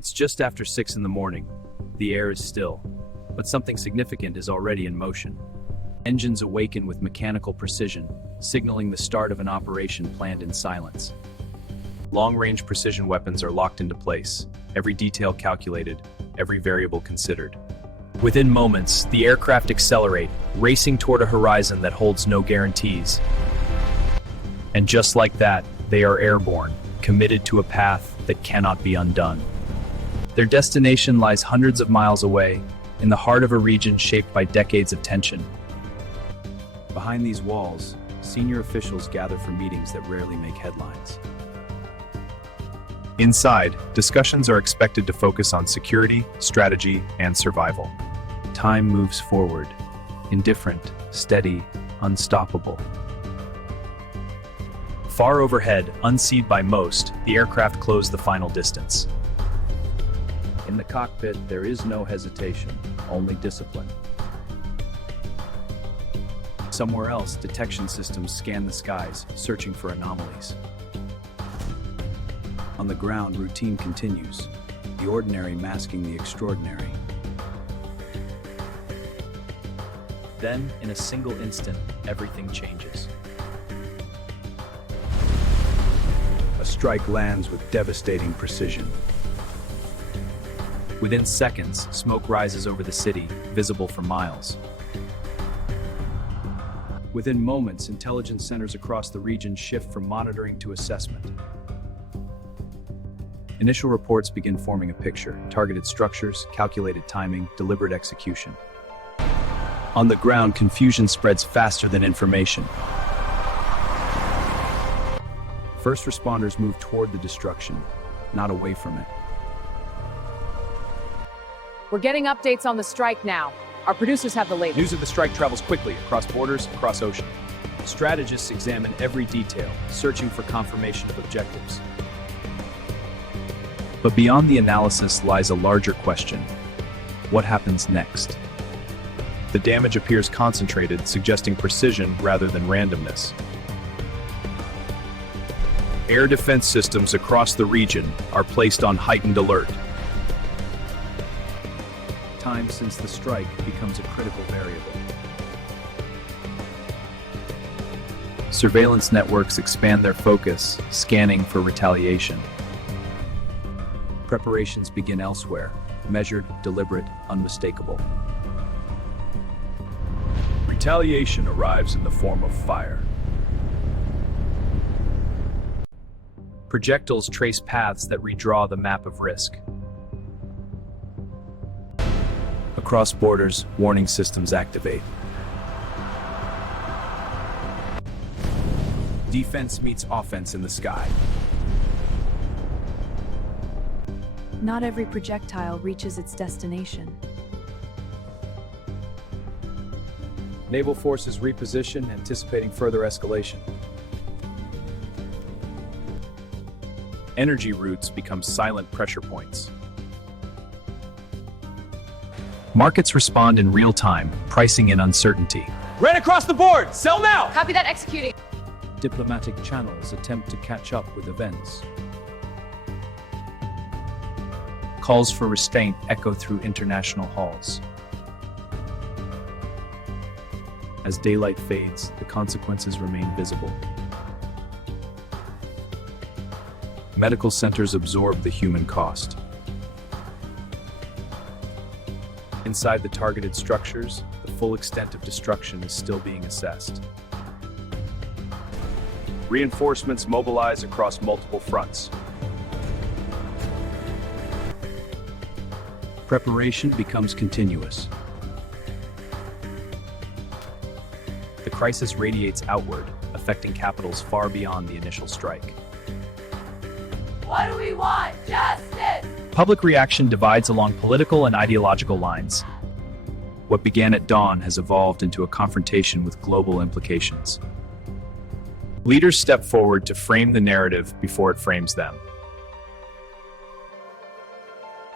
It's just after 6 in the morning. The air is still, but something significant is already in motion. Engines awaken with mechanical precision, signaling the start of an operation planned in silence. Long-range precision weapons are locked into place, every detail calculated, every variable considered. Within moments, the aircraft accelerate, racing toward a horizon that holds no guarantees. And just like that, they are airborne, committed to a path that cannot be undone. Their destination lies hundreds of miles away, in the heart of a region shaped by decades of tension. Behind these walls, senior officials gather for meetings that rarely make headlines. Inside, discussions are expected to focus on security, strategy, and survival. Time moves forward, indifferent, steady, unstoppable. Far overhead, unseen by most, the aircraft close the final distance. In the cockpit, there is no hesitation, only discipline. Somewhere else, detection systems scan the skies, searching for anomalies. On the ground, routine continues, the ordinary masking the extraordinary. Then, in a single instant, everything changes. A strike lands with devastating precision. Within seconds, smoke rises over the city, visible for miles. Within moments, intelligence centers across the region shift from monitoring to assessment. Initial reports begin forming a picture: targeted structures, calculated timing, deliberate execution. On the ground, confusion spreads faster than information. First responders move toward the destruction, not away from it. We're getting updates on the strike now. Our producers have the latest. News of the strike travels quickly across borders, across ocean. Strategists examine every detail, searching for confirmation of objectives. But beyond the analysis lies a larger question. What happens next? The damage appears concentrated, suggesting precision rather than randomness. Air defense systems across the region are placed on heightened alert. Time since the strike becomes a critical variable. Surveillance networks expand their focus, scanning for retaliation. Preparations begin elsewhere, measured, deliberate, unmistakable. Retaliation arrives in the form of fire. Projectiles trace paths that redraw the map of risk. Across borders, warning systems activate. Defense meets offense in the sky. Not every projectile reaches its destination. Naval forces reposition, anticipating further escalation. Energy routes become silent pressure points. Markets respond in real time, pricing in uncertainty. Ran across the board! Sell now! Copy that, executing. Diplomatic channels attempt to catch up with events. Calls for restraint echo through international halls. As daylight fades, the consequences remain visible. Medical centers absorb the human cost. Inside the targeted structures, the full extent of destruction is still being assessed. Reinforcements mobilize across multiple fronts. Preparation becomes continuous. The crisis radiates outward, affecting capitals far beyond the initial strike. What do we want? Justice! Public reaction divides along political and ideological lines. What began at dawn has evolved into a confrontation with global implications. Leaders step forward to frame the narrative before it frames them.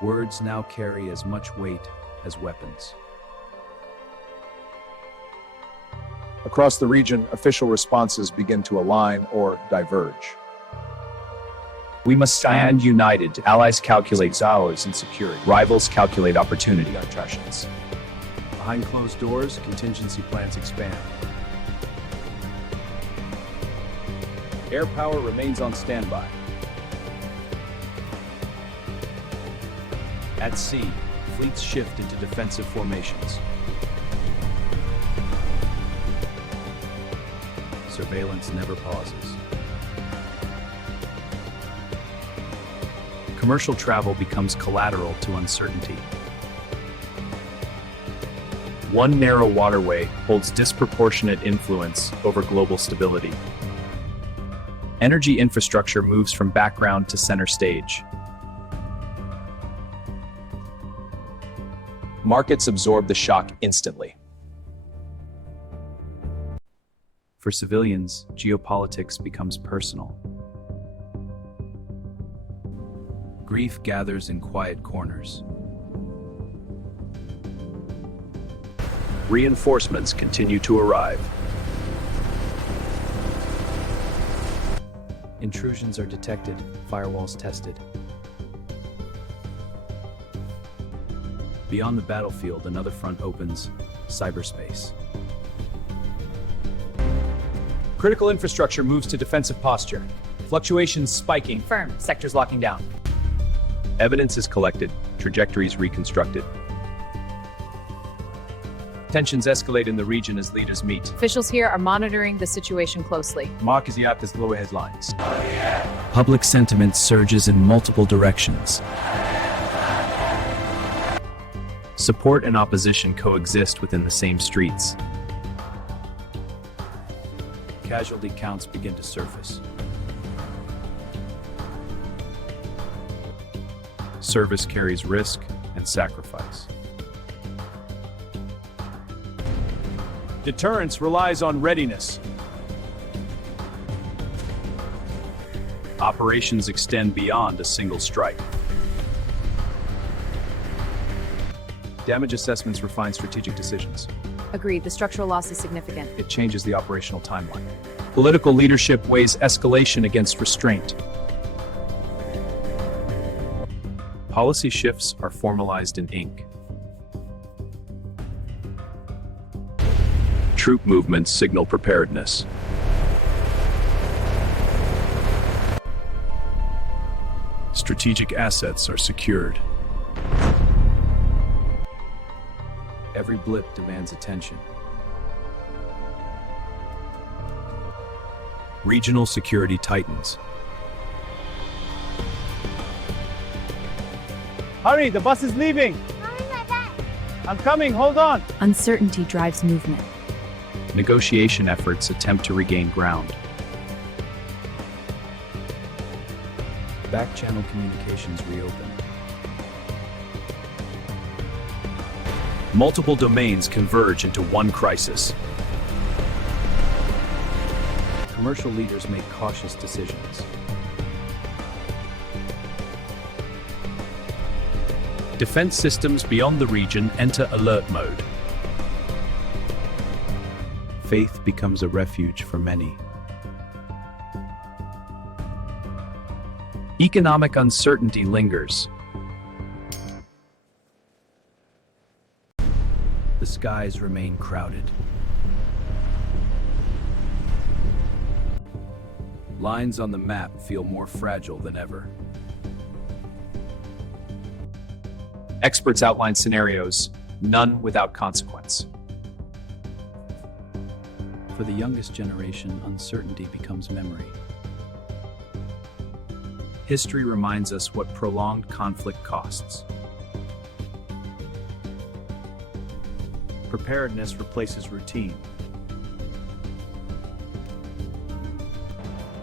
Words now carry as much weight as weapons. Across the region, official responses begin to align or diverge. We must stand united. Allies calculate ours in security. Rivals calculate opportunity. Attractions. Behind closed doors, contingency plans expand. Air power remains on standby. At sea, fleets shift into defensive formations. Surveillance never pauses. Commercial travel becomes collateral to uncertainty. One narrow waterway holds disproportionate influence over global stability. Energy infrastructure moves from background to center stage. Markets absorb the shock instantly. For civilians, geopolitics becomes personal. Grief gathers in quiet corners. Reinforcements continue to arrive. Intrusions are detected, firewalls tested. Beyond the battlefield, another front opens, cyberspace. Critical infrastructure moves to defensive posture. Fluctuations spiking. Firm. Sectors locking down. Evidence is collected, trajectories reconstructed. Tensions escalate in the region as leaders meet. Officials here are monitoring the situation closely. Mark is the app as lower headlines. Public sentiment surges in multiple directions. Support and opposition coexist within the same streets. Casualty counts begin to surface. Service carries risk and sacrifice. Deterrence relies on readiness. Operations extend beyond a single strike. Damage assessments refine strategic decisions. Agreed. The structural loss is significant. It changes the operational timeline. Political leadership weighs escalation against restraint. Policy shifts are formalized in ink. Troop movements signal preparedness. Strategic assets are secured. Every blip demands attention. Regional security tightens. Hurry, the bus is leaving. I'm coming, hold on. Uncertainty drives movement. Negotiation efforts attempt to regain ground. Back-channel communications reopen. Multiple domains converge into one crisis. Commercial leaders make cautious decisions. Defense systems beyond the region enter alert mode. Faith becomes a refuge for many. Economic uncertainty lingers. The skies remain crowded. Lines on the map feel more fragile than ever. Experts outline scenarios, none without consequence. For the youngest generation, uncertainty becomes memory. History reminds us what prolonged conflict costs. Preparedness replaces routine.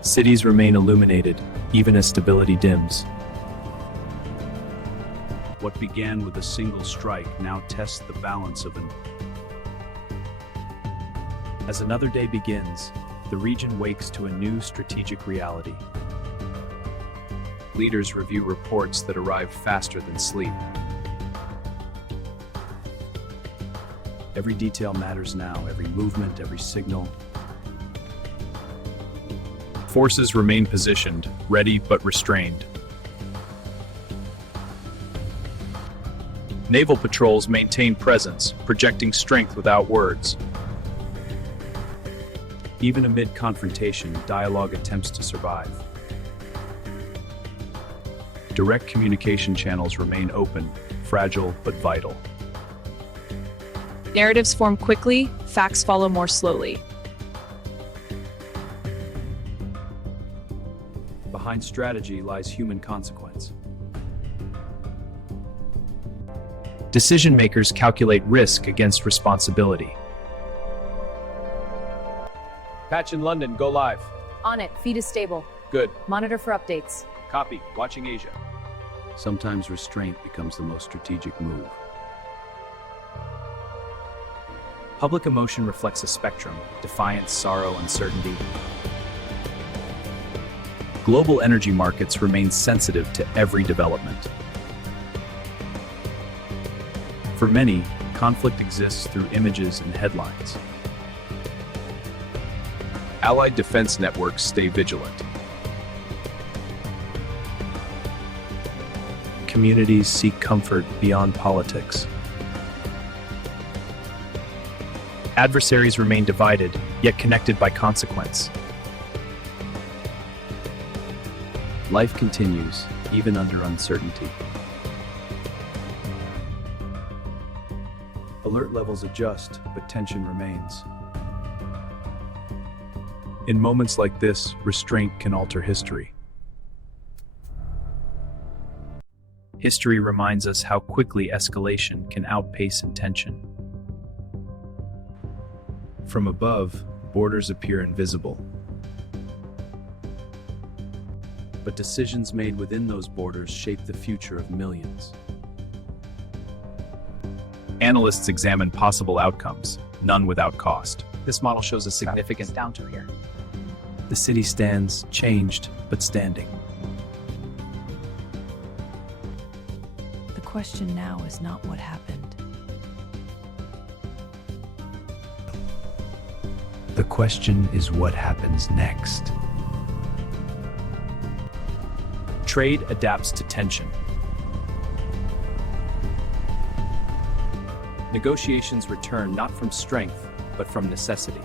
Cities remain illuminated, even as stability dims. What began with a single strike now tests the balance of an. As another day begins, the region wakes to a new strategic reality. Leaders review reports that arrive faster than sleep. Every detail matters now, every movement, every signal. Forces remain positioned, ready but restrained. Naval patrols maintain presence, projecting strength without words. Even amid confrontation, dialogue attempts to survive. Direct communication channels remain open, fragile but vital. Narratives form quickly, facts follow more slowly. Behind strategy lies human consequence. Decision makers calculate risk against responsibility. Patch in London, go live. On it. Feed is stable. Good. Monitor for updates. Copy. Watching Asia. Sometimes restraint becomes the most strategic move. Public emotion reflects a spectrum: defiance, sorrow, uncertainty. Global energy markets remain sensitive to every development. For many, conflict exists through images and headlines. Allied defense networks stay vigilant. Communities seek comfort beyond politics. Adversaries remain divided, yet connected by consequence. Life continues, even under uncertainty. Alert levels adjust, but tension remains. In moments like this, restraint can alter history. History reminds us how quickly escalation can outpace intention. From above, borders appear invisible. But decisions made within those borders shape the future of millions. Analysts examine possible outcomes, none without cost. This model shows a significant downturn here. The city stands, changed, but standing. The question now is not what happened. The question is what happens next. Trade adapts to tension. Negotiations return not from strength, but from necessity.